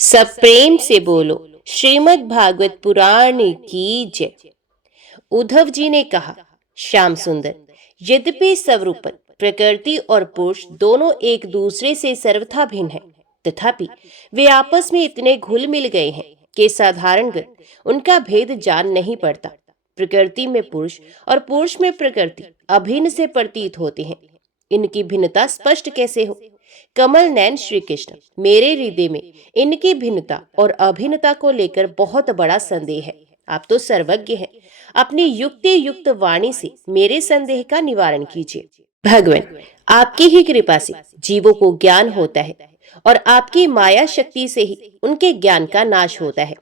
सब प्रेम से बोलो, श्रीमद् भागवत पुराण की जय। उद्धव जी ने कहा, श्याम सुंदर, यद्यपि स्वरूपत प्रकृति और पुरुष दोनों एक दूसरे से सर्वथा भिन्न हैं, तथापि वे आपस में इतने घुल मिल गए हैं कि साधारणगत उनका भेद जान नहीं पड़ता। प्रकृति में पुरुष और पुरुष में प्रकृति अभिन्न से प्रतीत होते हैं। इनकी भिन्नता स्पष्ट कैसे हो? कमल नयन श्री कृष्ण, मेरे हृदय में इनकी भिन्नता और अभिन्नता को लेकर बहुत बड़ा संदेह है। आप तो सर्वज्ञ हैं, अपनी युक्ति युक्त वाणी से मेरे संदेह का निवारण कीजिए। भगवान, आपकी ही कृपा से जीवों को ज्ञान होता है और आपकी माया शक्ति से ही उनके ज्ञान का नाश होता है।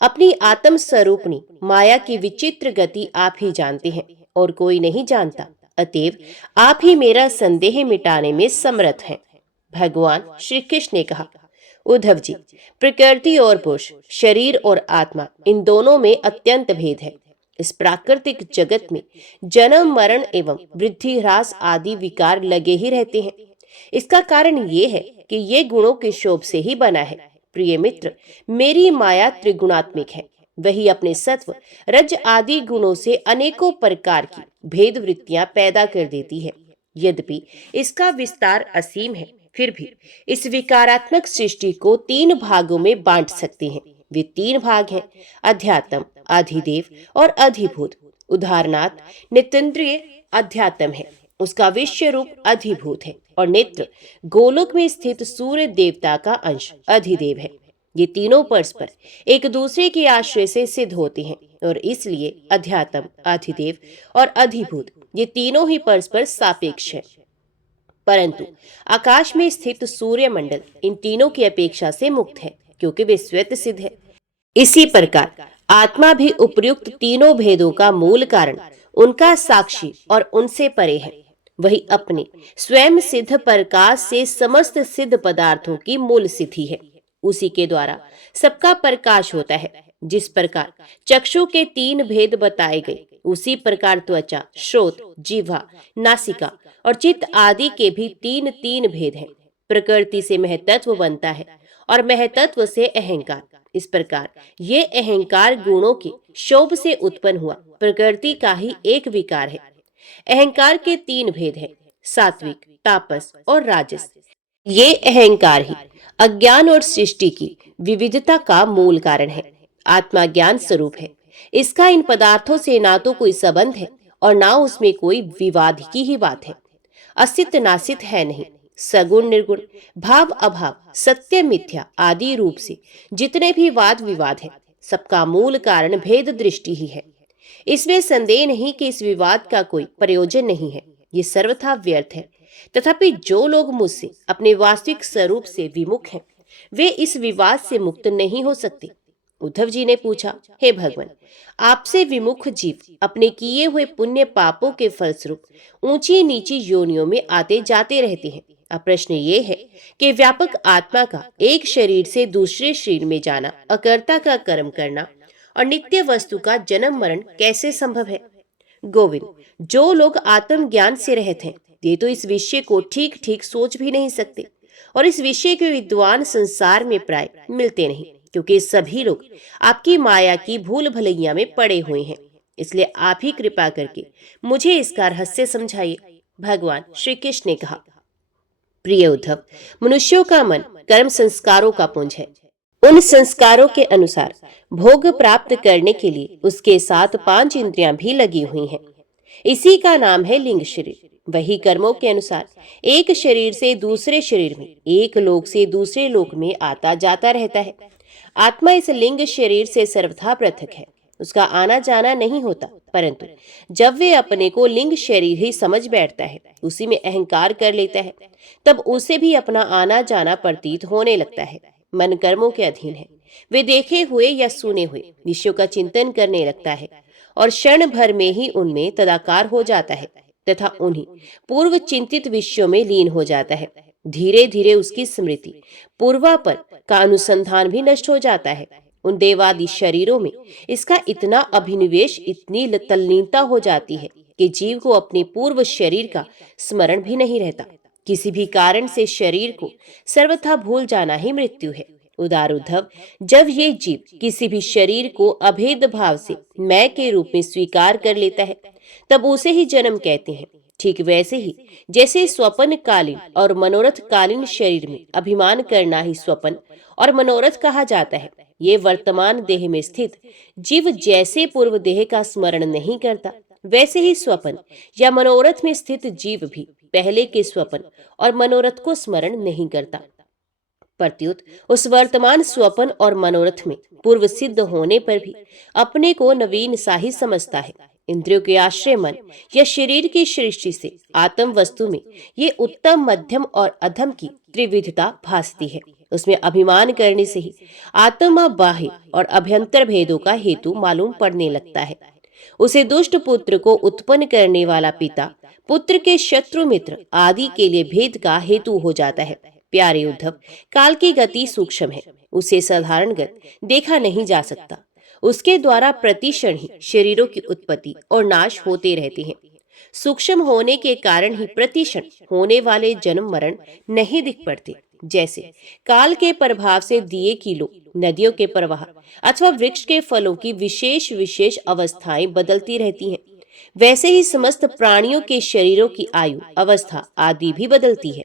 अपनी आत्म स्वरूपनी माया की विचित्र गति आप ही जानते हैं और कोई नहीं जानता। अतएव आप ही मेरा संदेह मिटाने में समर्थ हैं। भगवान श्री कृष्ण ने कहा, उद्धव जी, प्रकृति और पुरुष, शरीर और आत्मा, इन दोनों में अत्यंत भेद है। इस प्राकृतिक जगत में जन्म मरण एवं वृद्धि ह्रास आदि विकार लगे ही रहते हैं। इसका कारण ये है कि ये गुणों के शोभ से ही बना है। प्रिय मित्र, मेरी माया त्रिगुणात्मिक है। वही अपने सत्व रज आदि गुणों से अनेकों प्रकार की भेद वृत्तियां पैदा कर देती है। यद्यपि इसका विस्तार असीम है, फिर भी इस विकारात्मक सृष्टि को तीन भागों में बांट सकते हैं। वे तीन भाग हैं: अध्यात्म, अधिदेव और अधिभूत। उदाहरणार्थ, नेत्रेंद्रिय अध्यात्म है, उसका विषय रूप अधिभूत है, और नेत्र गोलोक में स्थित सूर्य देवता का अंश अधिदेव है। ये तीनों परस्पर एक दूसरे के आश्रय से सिद्ध होते हैं और इसलिए अध्यात्म, अधिदेव और अधिभूत ये तीनों ही परस्पर सापेक्ष हैं। परंतु आकाश में स्थित सूर्य मंडल इन तीनों की अपेक्षा से मुक्त है, क्योंकि वे स्वयं सिद्ध है। इसी प्रकार आत्मा भी उपर्युक्त तीनों भेदों का मूल कारण, उनका साक्षी और उनसे परे है। वही अपने स्वयं सिद्ध प्रकाश से समस्त सिद्ध पदार्थों की मूल सिद्धि है। उसी के द्वारा सबका प्रकाश होता है। जिस प्रकार चक्षु के तीन भेद बताए गए, उसी प्रकार त्वचा, श्रोत, जिह्वा, नासिका और चित्त आदि के भी तीन तीन भेद हैं। प्रकृति से महतत्व बनता है और महतत्व से अहंकार। इस प्रकार ये अहंकार गुणों के शोभ से उत्पन्न हुआ प्रकृति का ही एक विकार है। अहंकार के तीन भेद हैं: सात्विक, तापस और राजस। ये अहंकार ही अज्ञान और सृष्टि की विविधता का मूल कारण है। आत्मा ज्ञान स्वरूप है। इसका इन पदार्थों से ना तो कोई संबंध है और ना उसमें कोई विवाद की ही बात है। अस्तित्व नासित है नहीं। सगुण निर्गुण, भाव अभाव, सत्य मिथ्या आदि रूप से जितने भी वाद विवाद है, सबका मूल कारण भेद दृष्टि ही है। इसमें संदेह नहीं कि इस विवाद का कोई प्रयोजन नहीं है, ये सर्वथा व्यर्थ है। तथापि जो लोग मुझसे अपने वास्तविक स्वरूप से विमुख हैं, वे इस विवाद से मुक्त नहीं हो सकते। उद्धव जी ने पूछा, हे भगवान, आपसे विमुख जीव अपने किए हुए पुण्य पापों के फलस्वरूप ऊंची नीची योनियों में आते जाते रहते हैं। अब प्रश्न ये है कि व्यापक आत्मा का एक शरीर से दूसरे शरीर में जाना, अकर्ता का कर्म करना और नित्य वस्तु का जन्म मरण कैसे संभव है? गोविंद, जो लोग आत्मज्ञान से रहित हैं, ये तो इस विषय को ठीक ठीक सोच भी नहीं सकते, और इस विषय के विद्वान संसार में प्राय मिलते नहीं, क्योंकि सभी लोग आपकी माया की भूल भलैया में पड़े हुए हैं। इसलिए आप ही कृपा करके मुझे इसका रहस्य समझाइए। भगवान श्री कृष्ण ने कहा, प्रिय उद्धव, मनुष्यों का मन कर्म संस्कारों का पुंज है। उन संस्कारों के अनुसार भोग प्राप्त करने के लिए उसके साथ 5 इंद्रियां भी लगी हुई हैं। इसी का नाम है लिंग शरीर। वही कर्मों के अनुसार एक शरीर से दूसरे शरीर में, एक लोक से दूसरे लोक में आता जाता रहता है। आत्मा इस लिंग शरीर से सर्वथा पृथक है, उसका आना जाना नहीं होता। परंतु जब वे अपने को लिंग शरीर ही समझ बैठता है, उसी में अहंकार कर लेता है, तब उसे भी अपना आना जाना प्रतीत होने लगता है। मन कर्मों के अधीन है। वे देखे हुए या सुने हुए विषयों का चिंतन करने लगता है और क्षण भर में ही उनमें तदाकार हो जाता है तथा उन्हीं पूर्व चिंतित विषयों में लीन हो जाता है। धीरे धीरे उसकी स्मृति, पूर्वापर का अनुसंधान भी नष्ट हो जाता है। उन देवादि शरीरों में इसका इतना अभिनिवेश, इतनी तल्लीनता हो जाती है कि जीव को अपने पूर्व शरीर का स्मरण भी नहीं रहता। किसी भी कारण से शरीर को सर्वथा भूल जाना ही मृत्यु है। उदार उद्धव, जब ये जीव किसी भी शरीर को अभेद भाव से मैं के रूप में स्वीकार कर लेता है, तब उसे ही जन्म कहते हैं। ठीक वैसे ही जैसे स्वप्न कालीन और मनोरथ कालीन शरीर में अभिमान करना ही स्वप्न और मनोरथ कहा जाता है, ये वर्तमान देह में स्थित जीव जैसे पूर्व देह का स्मरण नहीं करता, वैसे ही स्वप्न या मनोरथ में स्थित जीव भी पहले के स्वप्न और मनोरथ को स्मरण नहीं करता। प्रत्युत उस वर्तमान स्वप्न और मनोरथ में पूर्व सिद्ध होने पर भी अपने को नवीन सा ही समझता है। इंद्रियों के आश्रय मन या शरीर की सृष्टि से आत्म वस्तु में ये उत्तम, मध्यम और अधम की त्रिविधता भासती है। उसमें अभिमान करने से ही आत्मा बाह्य और अभ्यंतर भेदों का हेतु मालूम पड़ने लगता है। उसे दुष्ट पुत्र को उत्पन्न करने वाला पिता पुत्र के शत्रु मित्र आदि के लिए भेद का हेतु हो जाता है। प्यारे उद्धव, काल की गति सूक्ष्म है, उसे साधारणगत देखा नहीं जा सकता। उसके द्वारा प्रतिक्षण ही शरीरों की उत्पत्ति और नाश होते रहते हैं। सूक्ष्म होने के कारण ही प्रतिक्षण होने वाले जन्म मरण नहीं दिख पड़ते। जैसे काल के प्रभाव से दिए की लो, नदियों के प्रवाह अथवा वृक्ष के फलों की विशेष विशेष अवस्थाएं बदलती रहती हैं, वैसे ही समस्त प्राणियों के शरीरों की आयु, अवस्था आदि भी बदलती है।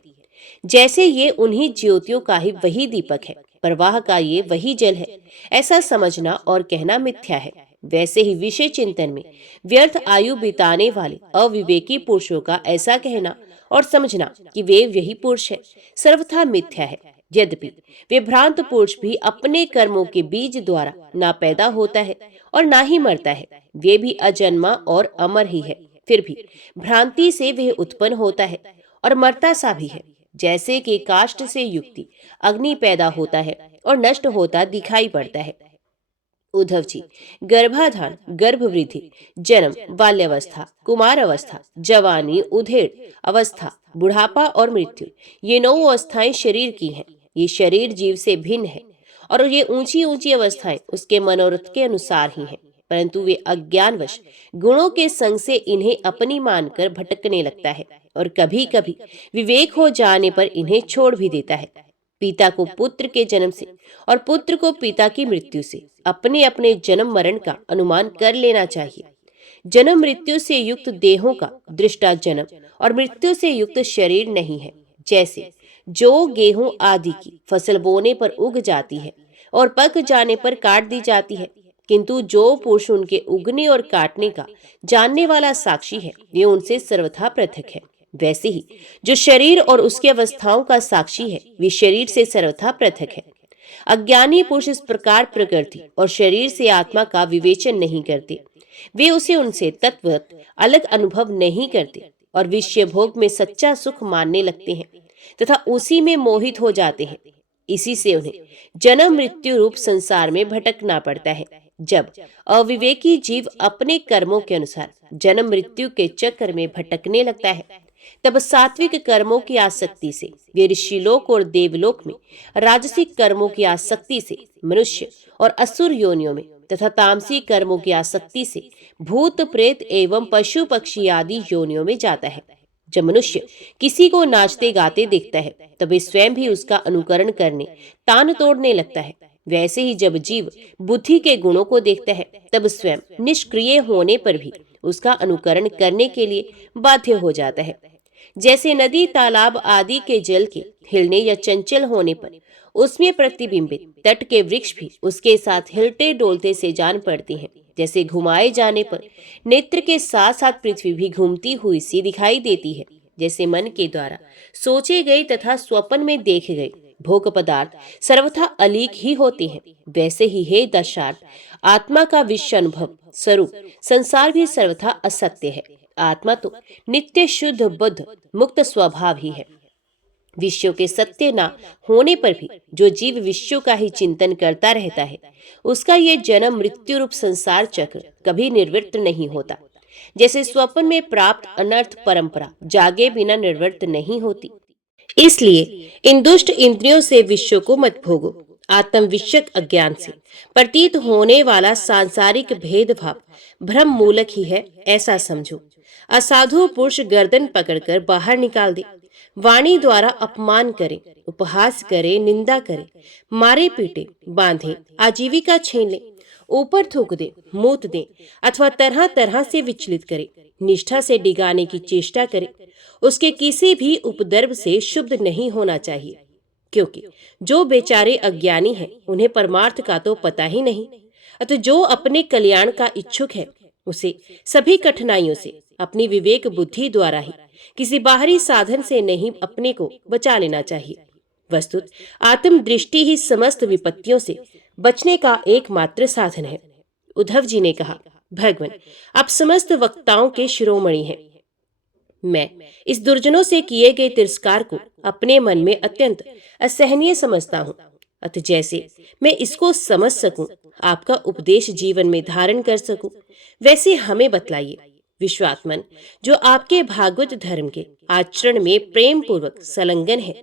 जैसे ये उन्हीं ज्योतियों का ही वही दीपक है, प्रवाह का ये वही जल है, ऐसा समझना और कहना मिथ्या है। वैसे ही विषय चिंतन में व्यर्थ आयु बिताने वाले अविवेकी पुरुषों का ऐसा कहना और समझना कि वे यही पुरुष है, सर्वथा मिथ्या है। यद्यपि वे भ्रांत पुरुष भी अपने कर्मों के बीज द्वारा ना पैदा होता है और ना ही मरता है, वे भी अजन्मा और अमर ही है, फिर भी भ्रांति से वह उत्पन्न होता है और मरता सा भी है। जैसे कि काष्ठ से युक्ति अग्नि पैदा होता है और नष्ट होता दिखाई पड़ता है। उद्धव जी, गर्भाधान, गर्भवृद्धि, जन्म, बाल्यावस्था, कुमार अवस्था, जवानी, उधेड़ अवस्था, बुढ़ापा और मृत्यु, ये 9 अवस्थाएं शरीर की हैं। ये शरीर जीव से भिन्न है और ये ऊंची ऊंची अवस्थाएं उसके मनोरथ के अनुसार ही हैं, परंतु वे अज्ञानवश गुणों के संग से इन्हें अपनी मानकर भटकने लगता है और कभी कभी विवेक हो जाने पर इन्हें छोड़ भी देता है। पिता को पुत्र के जन्म से और पुत्र को पिता की मृत्यु से अपने अपने जन्म मरण का अनुमान कर लेना चाहिए। जन्म मृत्यु से युक्त देहों का दृष्टा जन्म और मृत्यु से युक्त शरीर नहीं है। जैसे जो गेहूं आदि की फसल बोने पर उग जाती है और पक जाने पर काट दी जाती है, किंतु जो पुरुष उनके उगने और काटने का जानने वाला साक्षी है, वे उनसे सर्वथा पृथक है। वैसे ही जो शरीर और उसकी अवस्थाओं का साक्षी है, वे शरीर से सर्वथा पृथक है। अज्ञानी पुरुष इस प्रकार प्रकृति और शरीर से आत्मा का विवेचन नहीं करते, वे उसे उनसे तत्वत अलग अनुभव नहीं करते और विषय भोग में सच्चा सुख मानने लगते हैं तथा उसी में मोहित हो जाते हैं। इसी से उन्हें जन्म मृत्यु रूप संसार में भटकना पड़ता है। जब अविवेकी जीव अपने कर्मों के अनुसार जन्म मृत्यु के चक्कर में भटकने लगता है, तब सात्विक कर्मों की आसक्ति से वे ऋषिलोक और देवलोक में, राजसिक कर्मों की आसक्ति से मनुष्य और असुर योनियों में तथा तामसिक कर्मों की आसक्ति से भूत प्रेत एवं पशु पक्षी आदि योनियों में जाता है। जब मनुष्य किसी को नाचते गाते देखता है, तब वे स्वयं भी उसका अनुकरण करने, तान तोड़ने लगता है। वैसे ही जब जीव बुद्धि के गुणों को देखता है, तब स्वयं निष्क्रिय होने पर भी उसका अनुकरण करने के लिए बाध्य हो जाता है। जैसे नदी, तालाब आदि के जल के हिलने या चंचल होने पर उसमें प्रतिबिंबित तट के वृक्ष भी उसके साथ हिलते डोलते से जान पड़ते हैं, जैसे घुमाए जाने पर नेत्र के साथ साथ पृथ्वी भी घूमती हुई सी दिखाई देती है, जैसे मन के द्वारा सोचे गए तथा स्वप्न में देखे गए भोग पदार्थ सर्वथा अलीक ही होते हैं, वैसे ही हे दशार्थ, आत्मा का विषय अनुभव स्वरूप संसार भी सर्वथा असत्य है। आत्मा तो नित्य शुद्ध बुद्ध मुक्त स्वभाव ही है। विषयों के सत्य ना होने पर भी जो जीव विषयों का ही चिंतन करता रहता है, उसका ये जन्म मृत्यु रूप संसार चक्र कभी निवृत्त नहीं होता। जैसे स्वप्न में प्राप्त अनर्थ परंपरा जागे बिना निवृत्त नहीं होती। इसलिए इन दुष्ट इंद्रियों से विषयों को मत भोगो। आत्म विषयक अज्ञान से प्रतीत होने वाला सांसारिक भेदभाव भ्रम मूलक ही है, ऐसा समझो। असाधु पुरुष गर्दन पकड़कर बाहर निकाल दे, वाणी द्वारा अपमान करे, उपहास करे, निंदा करे, मारे पीटे, बांधे, आजीविका छीन ले, ऊपर थूक दे, मूत दे अथवा तरह तरह से विचलित करे, निष्ठा से डिगाने की चेष्टा करे, उसके किसी भी उपद्रव से शुद्ध नहीं होना चाहिए, क्योंकि जो बेचारे अज्ञानी हैं उन्हें परमार्थ का तो पता ही नहीं। अतः जो अपने कल्याण का इच्छुक है उसे सभी कठिनाइयों से अपनी विवेक बुद्धि द्वारा ही, किसी बाहरी साधन से नहीं, अपने को बचा लेना चाहिए। वस्तुत आत्म दृष्टि ही समस्त विपत्तियों से बचने का एकमात्र साधन है। उद्धव जी ने कहा, भगवान आप समस्त वक्ताओं के शिरोमणि हैं। मैं इस दुर्जनों से किए गए तिरस्कार को अपने मन में अत्यंत असहनीय समझता हूँ। अतः जैसे मैं इसको समझ सकूं, आपका उपदेश जीवन में धारण कर सकूं, वैसे हमें बतलाइए। विश्वात्मन जो आपके भागवत धर्म के आचरण में प्रेम पूर्वक संलग्न है,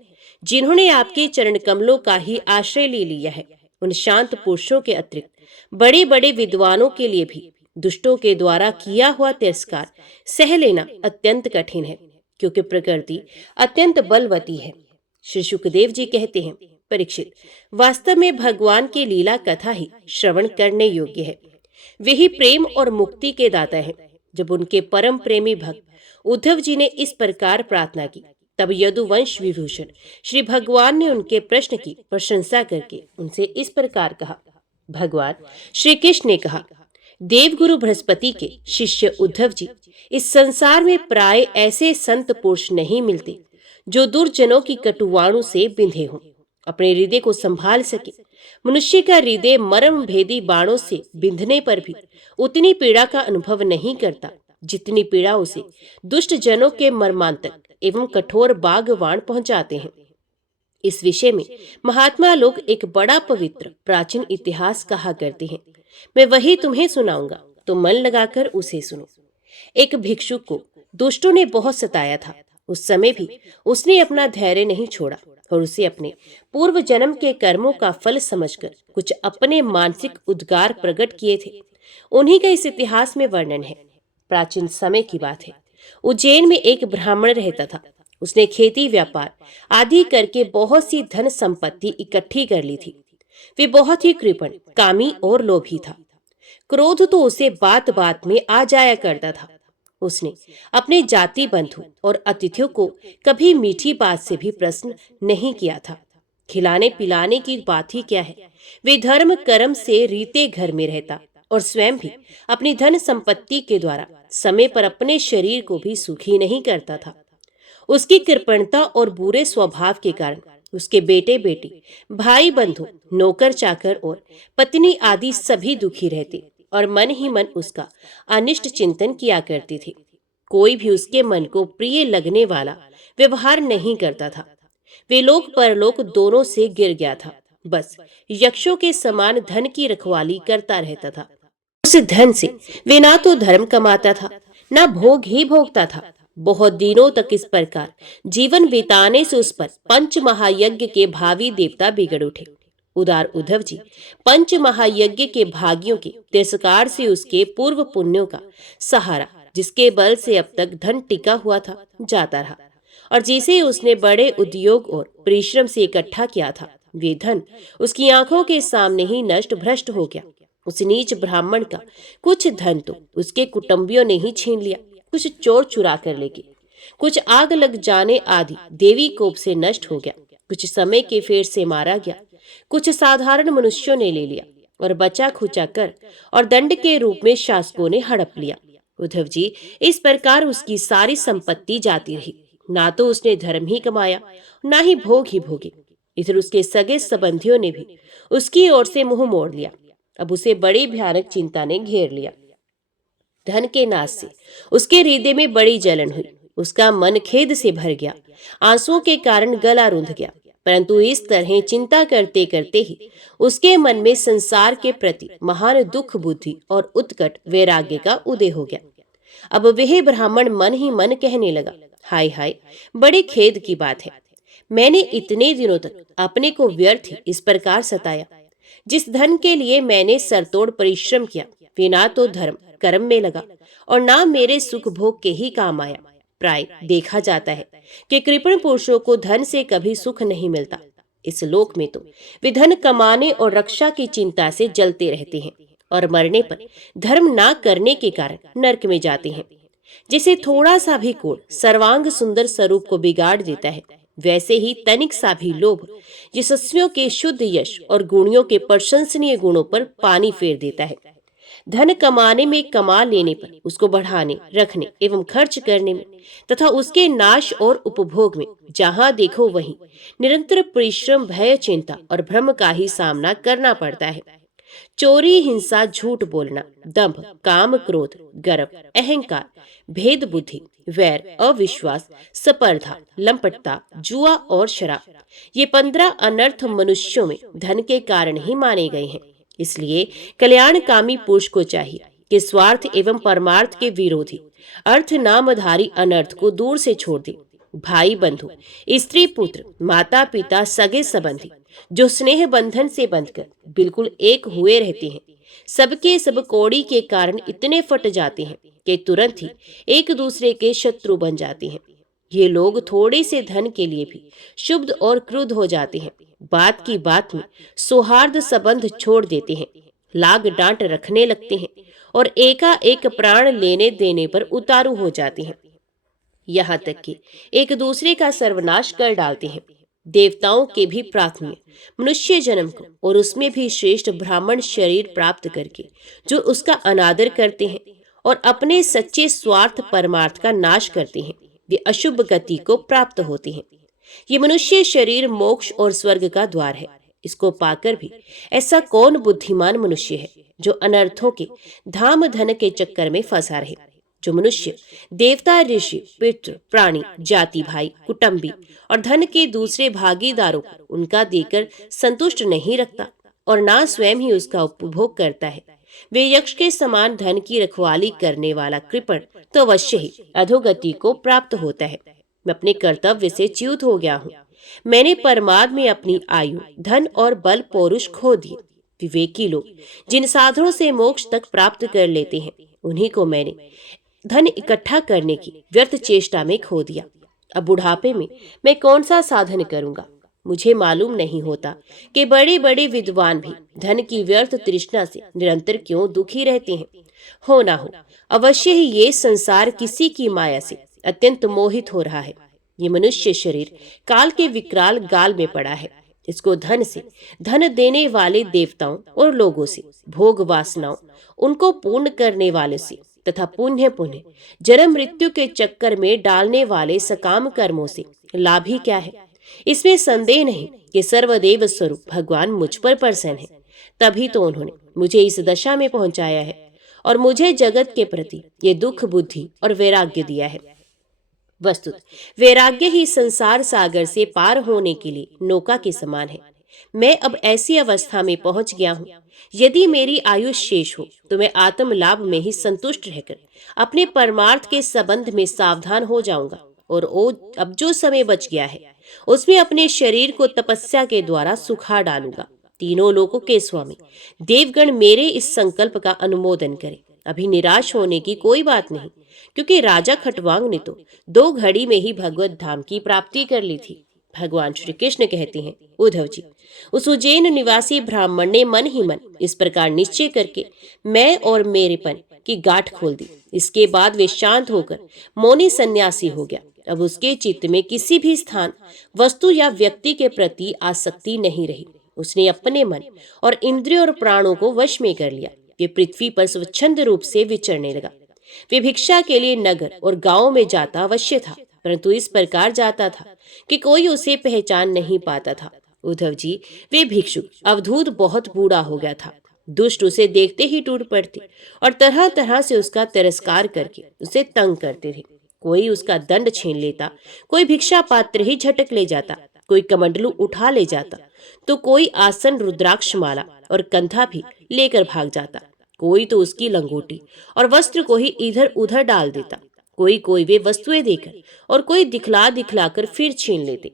जिन्होंने आपके चरण कमलों का ही आश्रय ले लिया है, उन शांत पुरुषों के अतिरिक्त बड़े बड़े विद्वानों के लिए भी दुष्टों के द्वारा किया हुआ तिरस्कार सह लेना अत्यंत कठिन है, क्योंकि प्रकृति अत्यंत बलवती है। श्री सुखदेव जी कहते हैं, परीक्षित वास्तव में भगवान की लीला कथा ही श्रवण करने योग्य है। वे ही प्रेम और मुक्ति के दाता हैं। जब उनके परम प्रेमी भक्त उद्धव जी ने इस प्रकार प्रार्थना की, तब यदुवंश विभूषण श्री भगवान ने उनके प्रश्न की प्रशंसा करके उनसे इस प्रकार कहा। भगवान श्री कृष्ण ने कहा, देवगुरु बृहस्पति के शिष्य उद्धव जी, इस संसार में प्राय ऐसे संत पुरुष नहीं मिलते जो दुर्जनों की कटुवाणु से बिंधे हों, अपने हृदय को संभाल सके। मनुष्य का हृदय मर्म भेदी बाणों से बिंधने पर भी उतनी पीड़ा का अनुभव नहीं करता जितनी पीड़ा उसे दुष्ट जनों के मर्मांतक एवं कठोर बागवान पहुंचाते हैं। इस विषय में महात्मा लोग एक बड़ा पवित्र प्राचीन इतिहास कहा करते हैं। मैं वही तुम्हें सुनाऊंगा, तो मन लगाकर उसे सुनो। एक भिक्षुक को दुष्टों ने बहुत सताया था। उस समय भी उसने अपना धैर्य नहीं छोड़ा और उसे अपने पूर्व जन्म के कर्मों का फल समझकर कुछ अपने मानसिक उद्गार प्रकट किए थे। उन्हीं का इस इतिहास में वर्णन है। प्राचीन समय की बात है। उज्जैन में एक ब्राह्मण रहता था। उसने खेती व्यापार आदि करके बहुत सी धन संपत्ति इकट्ठी कर ली थी। वे बहुत ही कृपण, कामी और लोभी था। क्रोध तो उसे बात बात में आ जाया करता था। उसने अपने जाति बंधु और अतिथियों को कभी मीठी बात से भी प्रश्न नहीं किया था। खिलाने पिलाने की बात ही क्या है, वे धर्म कर्म से रीते घर में रहता और स्वयं भी अपनी धन संपत्ति के द्वारा समय पर अपने शरीर को भी सुखी नहीं करता था। उसकी कृपणता और बुरे स्वभाव के कारण उसके बेटे बेटी, भाई बंधु, नौकर चाकर और पत्नी आदि सभी दुखी रहते और मन ही मन उसका अनिष्ट चिंतन किया करते थे। कोई भी उसके मन को प्रिय लगने वाला व्यवहार नहीं करता था। वे लोक परलोक दोनों से गिर गया था। बस यक्षों के समान धन की रखवाली करता रहता था। उस धन से वे ना तो धर्म कमाता था, ना भोग ही भोगता था। बहुत दिनों तक इस प्रकार जीवन बिताने से उस पर पंच महायज्ञ के भावी देवता बिगड़ उठे। उदार उद्धव जी पंच महायज्ञ के भागियों के तिरस्कार से उसके पूर्व पुण्यों का सहारा, जिसके बल से अब तक धन टिका हुआ था, जाता रहा और जिसे उसने बड़े उद्योग और परिश्रम से इकट्ठा किया था, वे धन उसकी आंखों के सामने ही नष्ट भ्रष्ट हो गया। उस नीच ब्राह्मण का कुछ धन तो उसके कुटुंबियों ने ही छीन लिया, कुछ चोर चुरा कर ले गए, कुछ आग लग जाने आदि देवी कोप से नष्ट हो गया, कुछ समय के फेर से मारा गया, कुछ साधारण मनुष्यों ने ले लिया और बचा खुचा कर और दंड के रूप में शासकों ने हड़प लिया। उद्धव जी इस प्रकार उसकी सारी संपत्ति जाती रही। ना तो उसने धर्म ही कमाया, ना ही भोग ही भोगे। इधर उसके सगे संबंधियों ने भी उसकी ओर से मुंह मोड़ लिया। अब उसे बड़ी भयानक चिंता ने घेर लिया। धन के नाश से उसके हृदय में बड़ी जलन हुई। उसका मन खेद से भर गया, आंसुओं के कारण गला रुंध गया। परंतु इस तरह चिंता करते करते ही उसके मन में संसार के प्रति महान दुख बुद्धि और उत्कट वैराग्य का उदय हो गया। अब वह ब्राह्मण मन ही मन कहने लगा, हाय हाय, बड़े खेद की बात है, मैंने इतने दिनों तक अपने को व्यर्थ इस प्रकार सताया। जिस धन के लिए मैंने सरतोड़ परिश्रम किया, वे ना तो धर्म कर्म में लगा और ना मेरे सुख भोग के ही काम आया। प्राय देखा जाता है कि कृपण पुरुषों को धन से कभी सुख नहीं मिलता। इस लोक में तो वे धन कमाने और रक्षा की चिंता से जलते रहते हैं और मरने पर धर्म ना करने के कारण नरक में जाते हैं। जैसे थोड़ा सा भी कोण सर्वांग सुंदर स्वरूप को बिगाड़ देता है, वैसे ही तनिक सा भी लोभ यशस्वियों के शुद्ध यश और गुणियों के प्रशंसनीय गुणों पर पानी फेर देता है। धन कमाने में, कमा लेने पर, उसको बढ़ाने, रखने एवं खर्च करने में तथा उसके नाश और उपभोग में जहां देखो वहीं निरंतर परिश्रम, भय, चिंता और भ्रम का ही सामना करना पड़ता है। चोरी, हिंसा, झूठ बोलना, दंभ, काम, क्रोध, गर्व, अहंकार, भेद बुद्धि, वैर, अविश्वास, स्पर्धा, लंपटता, जुआ और शराब, ये 15 अनर्थ मनुष्यों में धन के कारण ही माने गए हैं। इसलिए कल्याणकामी पुरुष को चाहिए कि स्वार्थ एवं परमार्थ के विरोधी अर्थ नामधारी अनर्थ को दूर से छोड़ दे। भाई बंधु, स्त्री पुत्र, माता पिता, सगे संबंधी जो स्नेह बंधन से बंधकर बिल्कुल एक हुए रहते हैं, सबके सब कौड़ी के कारण इतने फट जाते हैं कि तुरंत ही एक दूसरे के शत्रु बन जाते हैं। ये लोग थोड़े से धन के लिए भी क्षुब्ध और क्रुद्ध हो जाते हैं। बात की बात में सौहार्द संबंध छोड़ देते हैं, लाग डांट रखने लगते हैं और एकाएक प्राण लेने देने पर उतारू हो जाते हैं। यहाँ तक कि एक दूसरे का सर्वनाश कर डालते हैं। देवताओं के भी प्रार्थनीय मनुष्य जन्म को और उसमें भी श्रेष्ठ ब्राह्मण शरीर प्राप्त करके जो उसका अनादर करते हैं और अपने सच्चे स्वार्थ परमार्थ का नाश करते हैं, वे अशुभ गति को प्राप्त होते हैं। ये मनुष्य शरीर मोक्ष और स्वर्ग का द्वार है। इसको पाकर भी ऐसा कौन बुद्धिमान मनुष्य है जो अनर्थों के धाम धन के चक्कर में फंसा रहे। जो मनुष्य देवता, ऋषि, पितृ, प्राणी, जाति भाई, कुटुंबी और धन के दूसरे भागीदारों को उनका देकर संतुष्ट नहीं रखता और ना स्वयं ही उसका उपभोग करता है, वे यक्ष के समान धन की रखवाली करने वाला कृपण तो अवश्य ही अधोगति को प्राप्त होता है। मैं अपने कर्तव्य से च्युत हो गया हूँ। मैंने परमाद में अपनी आयु, धन और बल पौरुष खो दिए। विवेकी लोग जिन साधनों से मोक्ष तक प्राप्त कर लेते हैं, उन्हीं को मैंने धन इकट्ठा करने की व्यर्थ चेष्टा में खो दिया। अब बुढ़ापे में मैं कौन सा साधन करूंगा? मुझे मालूम नहीं होता कि बड़े बड़े विद्वान भी धन की व्यर्थ तृष्णा से निरंतर क्यों दुखी रहते हैं। हो ना हो, अवश्य ही ये संसार किसी की माया से अत्यंत मोहित हो रहा है। ये मनुष्य शरीर काल के विकराल गाल में पड़ा है। इसको धन से, धन देने वाले देवताओं और लोगों से, भोग वासनाओं उनको पूर्ण करने वाले से तथा पुण्य पुण्य जन्म मृत्यु के चक्कर में डालने वाले सकाम कर्मों से लाभ ही क्या है? इसमें संदेह नहीं कि सर्वदेव स्वरूप भगवान मुझ पर प्रसन्न है, तभी तो उन्होंने मुझे इस दशा में पहुंचाया है और मुझे जगत के प्रति ये दुख बुद्धि और वैराग्य दिया है। वस्तुत वैराग्य ही संसार सागर से पार होने के लिए नौका के समान है। मैं अब ऐसी अवस्था में पहुंच गया हूँ, यदि मेरी आयु शेष हो तो मैं आत्म लाभ में ही संतुष्ट रहकर अपने परमार्थ के संबंध में सावधान हो जाऊंगा और अब जो समय बच गया है उसमें अपने शरीर को तपस्या के द्वारा सुखा डालूंगा। तीनों लोकों के स्वामी देवगण मेरे इस संकल्प का अनुमोदन करें। अभी निराश होने की कोई बात नहीं, क्योंकि राजा खटवांग ने तो 2 घड़ी में ही भगवत धाम की प्राप्ति कर ली थी। भगवान श्री कृष्ण कहते हैं, उद्धव जी, उस उज्जैन निवासी ब्राह्मण ने मन ही मन इस प्रकार निश्चय करके मैं और मेरेपन की गांठ खोल दी। इसके बाद वे शांत होकर मौनी सन्यासी हो गया। अब उसके चित्त में किसी भी स्थान, वस्तु या व्यक्ति के प्रति आसक्ति नहीं रही। उसने अपने मन और इंद्रियों और प्राणों को वश में कर लिया। वे पृथ्वी पर स्वच्छंद रूप से विचरने लगा। वे भिक्षा के लिए नगर और गांव में जाता अवश्य था, परंतु इस प्रकार जाता था कि कोई उसे पहचान नहीं पाता था। उद्धव जी, वे भिक्षु अवधूत बहुत बूढ़ा हो गया था। दुष्ट उसे देखते ही टूट पड़ते और तरह तरह से उसका तिरस्कार करके उसे तंग करते थे। कोई उसका दंड छीन लेता, कोई भिक्षा पात्र ही झटक ले जाता, कोई कमंडलू उठा ले जाता, तो कोई आसन, रुद्राक्ष माला और कंधा भी लेकर भाग जाता। कोई तो उसकी लंगोटी और वस्त्र को ही इधर उधर डाल देता। कोई वे वस्तुएं देकर और कोई दिखला दिखलाकर फिर छीन लेते।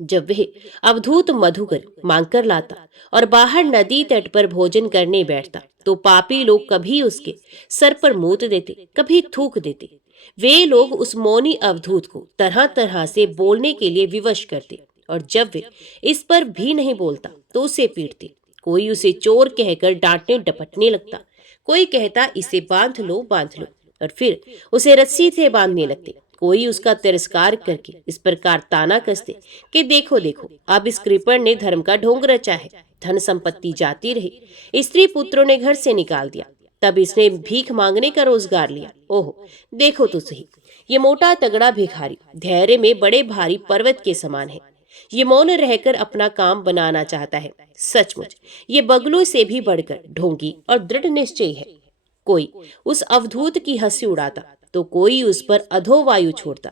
जब वह अवधूत मधुकर मांगकर लाता और बाहर नदी तट पर भोजन करने बैठता, तो पापी लोग कभी उसके सर पर मूत देते, कभी थूक देते। वे लोग उस मौनी अवधूत को तरह तरह से बोलने के लिए विवश करते, और जब वे इस पर भी नहीं बोलता तो उसे पीटते। कोई उसे चोर कहकर डांटने डपटने लगता, कोई कहता इसे बांध लो, और फिर उसे रस्सी से बांधने लगते। कोई उसका तिरस्कार करके इस प्रकार ताना कसते कि देखो देखो, अब इस कृपण ने धर्म का ढोंग रचा है। धन संपत्ति जाती रही, स्त्री पुत्रों ने घर से निकाल दिया, तब इसने भीख मांगने का रोजगार लिया। ओहो, देखो तो सही, ये मोटा तगड़ा भिखारी धैर्य में बड़े भारी पर्वत के समान है। ये मौन रहकर अपना काम बनाना चाहता है। सचमुच ये बगलों से भी बढ़कर ढोंगी और दृढ़ निश्चयी है। कोई उस अवधूत की हंसी उड़ाता तो कोई उस पर अधोवायु छोड़ता।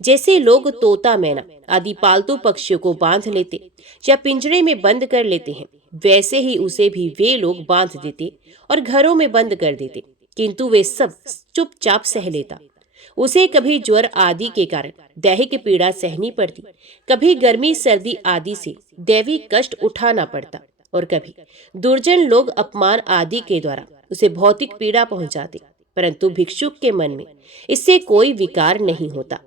जैसे लोग तोता मैना आदि पालतू पक्षियों को बांध लेते या पिंजरे में बंद कर लेते हैं, वैसे ही उसे भी वे लोग बांध देते और घरों में बंद कर देते, किंतु वे सब चुपचाप सह लेता। उसे कभी ज्वर आदि के कारण दैहिक पीड़ा सहनी पड़ती, कभी गर्मी सर्दी आदि से दैवी कष्ट उठाना पड़ता, और कभी दुर्जन लोग अपमान आदि के द्वारा उसे भौतिक पीड़ा पहुंचाते। परंतु भिक्षुक के मन में इससे कोई विकार नहीं होता।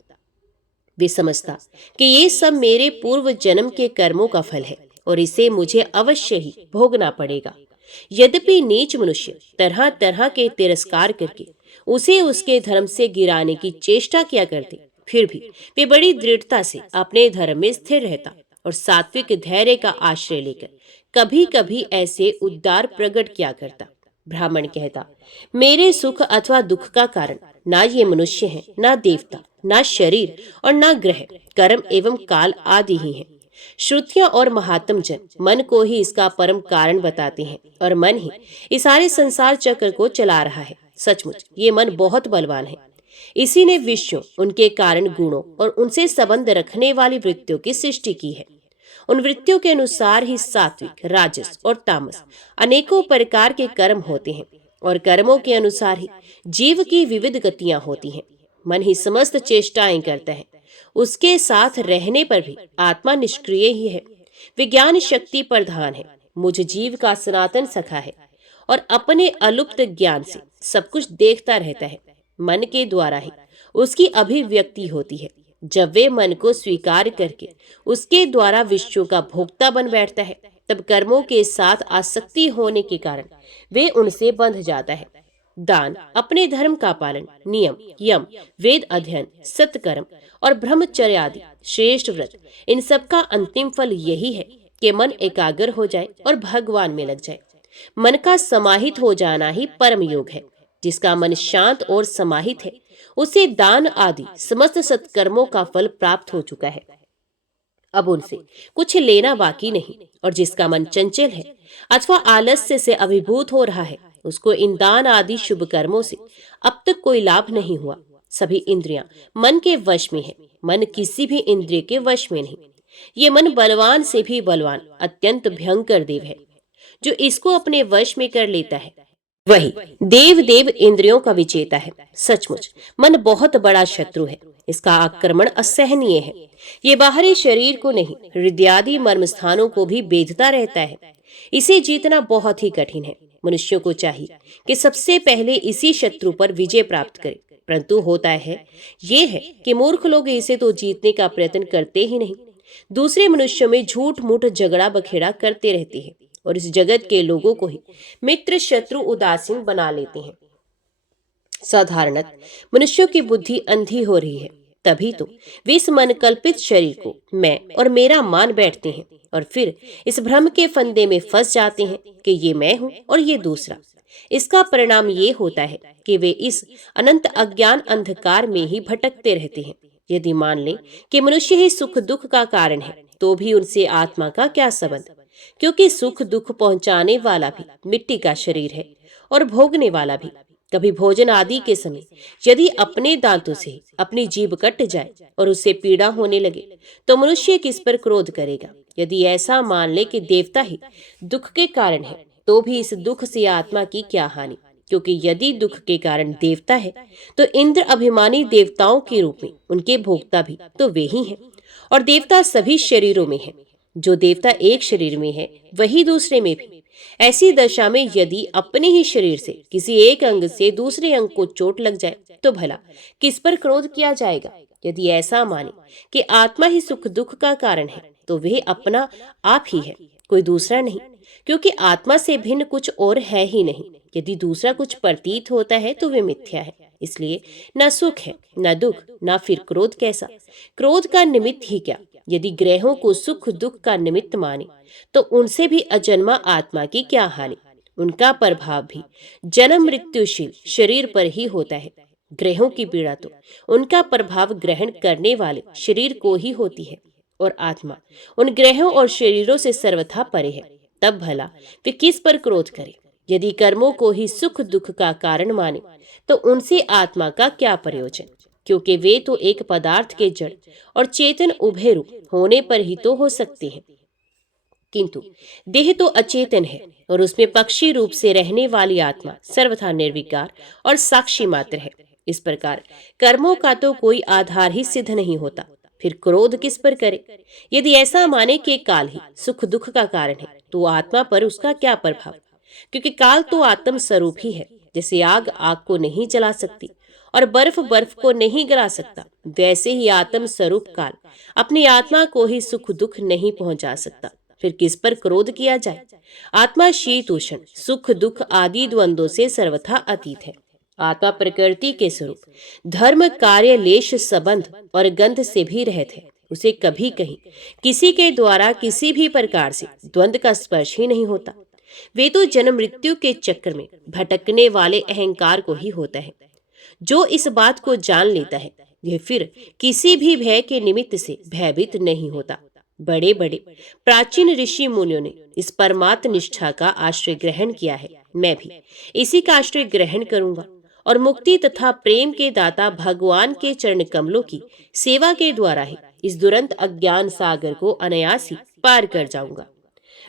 वे समझता कि ये सब मेरे पूर्व जन्म के कर्मों का फल है और इसे मुझे अवश्य ही भोगना पड़ेगा। यद्यपि नीच मनुष्य तरह तरह के तिरस्कार करके उसे उसके धर्म से गिराने की चेष्टा किया करते, फिर भी वे बड़ी दृढ़ता से अपने धर्म में स्थिर रहता और सात्विक धैर्य का आश्रय लेकर कभी कभी ऐसे उद्गार प्रकट किया करता। ब्राह्मण कहता, मेरे सुख अथवा दुख का कारण ना ये मनुष्य है, ना देवता, ना शरीर और ना ग्रह, कर्म एवं काल आदि ही हैं। श्रुतियां और महात्म जन मन को ही इसका परम कारण बताते हैं और मन ही इस सारे संसार चक्र को चला रहा है। सचमुच ये मन बहुत बलवान है। इसी ने विषयों, उनके कारण गुणों और उनसे संबंध रखने वाली वृत्तियों की सृष्टि की है। उन वृत्तियों के अनुसार ही सात्विक, राजस और तामस अनेकों प्रकार के कर्म होते हैं, और कर्मों के अनुसार ही जीव की विविध गतियां होती हैं। मन ही समस्त चेष्टाएं करता है। उसके साथ रहने पर भी आत्मा निष्क्रिय ही है। विज्ञान शक्ति प्रधान है, मुझ जीव का सनातन सखा है और अपने अलुप्त ज्ञान से सब कुछ देखता रहता है। मन के द्वारा ही उसकी अभिव्यक्ति होती है। जब वे मन को स्वीकार करके उसके द्वारा विषयों का भोक्ता बन बैठता है, तब कर्मों के साथ आसक्ति होने के कारण वे उनसे बंध जाता है। दान, अपने धर्म का पालन, नियम, यम, वेद अध्ययन, सत्कर्म और ब्रह्मचर्य आदि श्रेष्ठ व्रत, इन सब का अंतिम फल यही है कि मन एकाग्र हो जाए और भगवान में लग जाए। मन का समाहित हो जाना ही परम योग है। जिसका मन शांत और समाहित है, उसे दान आदि समस्त सत्कर्मों का फल प्राप्त हो चुका है। अब उनसे कुछ लेना बाकी नहीं। और जिसका मन चंचल है अथवा आलस्य से अभिभूत हो रहा है, उसको इन दान आदि शुभ कर्मों से अब तक कोई लाभ नहीं हुआ। सभी इंद्रियां मन के वश में है, मन किसी भी इंद्रिय के वश में नहीं। ये मन बलवान से भी बलवान अत्यंत भयंकर देव है। जो इसको अपने वश में कर लेता है वही देव इंद्रियों का विजेता है। सचमुच मन बहुत बड़ा शत्रु है। इसका आक्रमण असहनीय है। ये बाहरी शरीर को नहीं, हृदयादि मर्म स्थानों को भी बेधता रहता है। इसे जीतना बहुत ही कठिन है। मनुष्यों को चाहिए कि सबसे पहले इसी शत्रु पर विजय प्राप्त करे, परंतु होता है ये है कि मूर्ख लोग इसे तो जीतने का प्रयत्न करते ही नहीं, दूसरे मनुष्यों में झूठ मूठ झगड़ा बखेड़ा करते रहते हैं और इस जगत के लोगों को ही मित्र शत्रु उदासीन बना लेते हैं। साधारणत मनुष्यों की बुद्धि अंधी हो रही है, तभी तो वे इस मन कल्पित शरीर को मैं और मेरा मान बैठते हैं और फिर इस भ्रम के फंदे में फंस जाते हैं कि ये मैं हूं और ये दूसरा। इसका परिणाम ये होता है कि वे इस अनंत अज्ञान अंधकार में ही भटकते रहते हैं। यदि मान लें कि मनुष्य ही सुख दुख का कारण है, तो भी उनसे आत्मा का क्या संबंध, क्योंकि सुख दुख पहुंचाने वाला भी मिट्टी का शरीर है और भोगने वाला भी। कभी भोजन आदि के समय यदि अपने दांतों से अपनी जीभ कट जाए और उससे पीड़ा होने लगे, तो मनुष्य किस पर क्रोध करेगा। यदि ऐसा मान ले कि देवता ही दुख के कारण है, तो भी इस दुख से आत्मा की क्या हानि, क्योंकि यदि दुख के कारण देवता है तो इंद्र अभिमानी देवताओं के रूप में उनके भोक्ता भी तो वे ही हैं। और देवता सभी शरीरों में है। जो देवता एक शरीर में है वही दूसरे में भी, ऐसी दशा में यदि अपने ही शरीर से किसी एक अंग से दूसरे अंग को चोट लग जाए तो भला किस पर क्रोध किया जाएगा? यदि ऐसा माने कि आत्मा ही सुख दुख का कारण है तो वह अपना आप ही है, कोई दूसरा नहीं, क्योंकि आत्मा से भिन्न कुछ और है ही नहीं। यदि दूसरा कुछ प्रतीत होता है तो वे मिथ्या है। इसलिए न सुख है न दुख, न फिर क्रोध कैसा। क्रोध का निमित्त ही क्या? यदि ग्रहों को सुख दुख का निमित्त माने तो उनसे भी अजन्मा आत्मा की क्या हानि। उनका प्रभाव भी जन्म मृत्युशील शरीर पर ही होता है। ग्रहों की पीड़ा तो उनका प्रभाव ग्रहण करने वाले शरीर को ही होती है, और आत्मा उन ग्रहों और शरीरों से सर्वथा परे है। तब भला वे किस पर क्रोध करे? यदि कर्मों को ही सुख दुख का कारण माने तो उनसे आत्मा का क्या प्रयोजन, क्योंकि वे तो एक पदार्थ के जड़ और चेतन उभय रूप होने पर ही तो हो सकते हैं। किंतु देह तो अचेतन है और उसमें पक्षी रूप से रहने वाली आत्मा सर्वथा निर्विकार और साक्षी मात्र है। इस प्रकार कर्मों का तो कोई आधार ही सिद्ध नहीं होता, फिर क्रोध किस पर करे? यदि ऐसा माने कि काल ही सुख दुख का कारण है तो आत्मा पर उसका क्या प्रभाव, क्योंकि काल तो आत्म स्वरूप ही है। जैसे आग आग को नहीं जला सकती और बर्फ बर्फ को नहीं गला सकता, वैसे ही आत्म स्वरूप काल अपनी आत्मा को ही सुख दुख नहीं पहुंचा सकता, फिर किस पर क्रोध किया जाए? आत्मा शीत उष्ण सुख दुख आदि द्वंद्वों से सर्वथा अतीत है। आत्मा प्रकृति के स्वरूप धर्म कार्य लेश संबंध और गंध से भी रहित है। उसे कभी कहीं किसी के द्वारा किसी भी प्रकार से द्वंद्व का स्पर्श ही नहीं होता। वे तो जन्म मृत्यु के चक्र में भटकने वाले अहंकार को ही होता है। जो इस बात को जान लेता है यह फिर किसी भी भय के निमित्त से भयभीत नहीं होता। बड़े बड़े प्राचीन ऋषि मुनियों ने इस परमात्म निष्ठा का आश्रय ग्रहण किया है। मैं भी इसी का आश्रय ग्रहण करूंगा और मुक्ति तथा प्रेम के दाता भगवान के चरण कमलों की सेवा के द्वारा ही इस दुरंत अज्ञान सागर को अनायास ही पार कर जाऊंगा।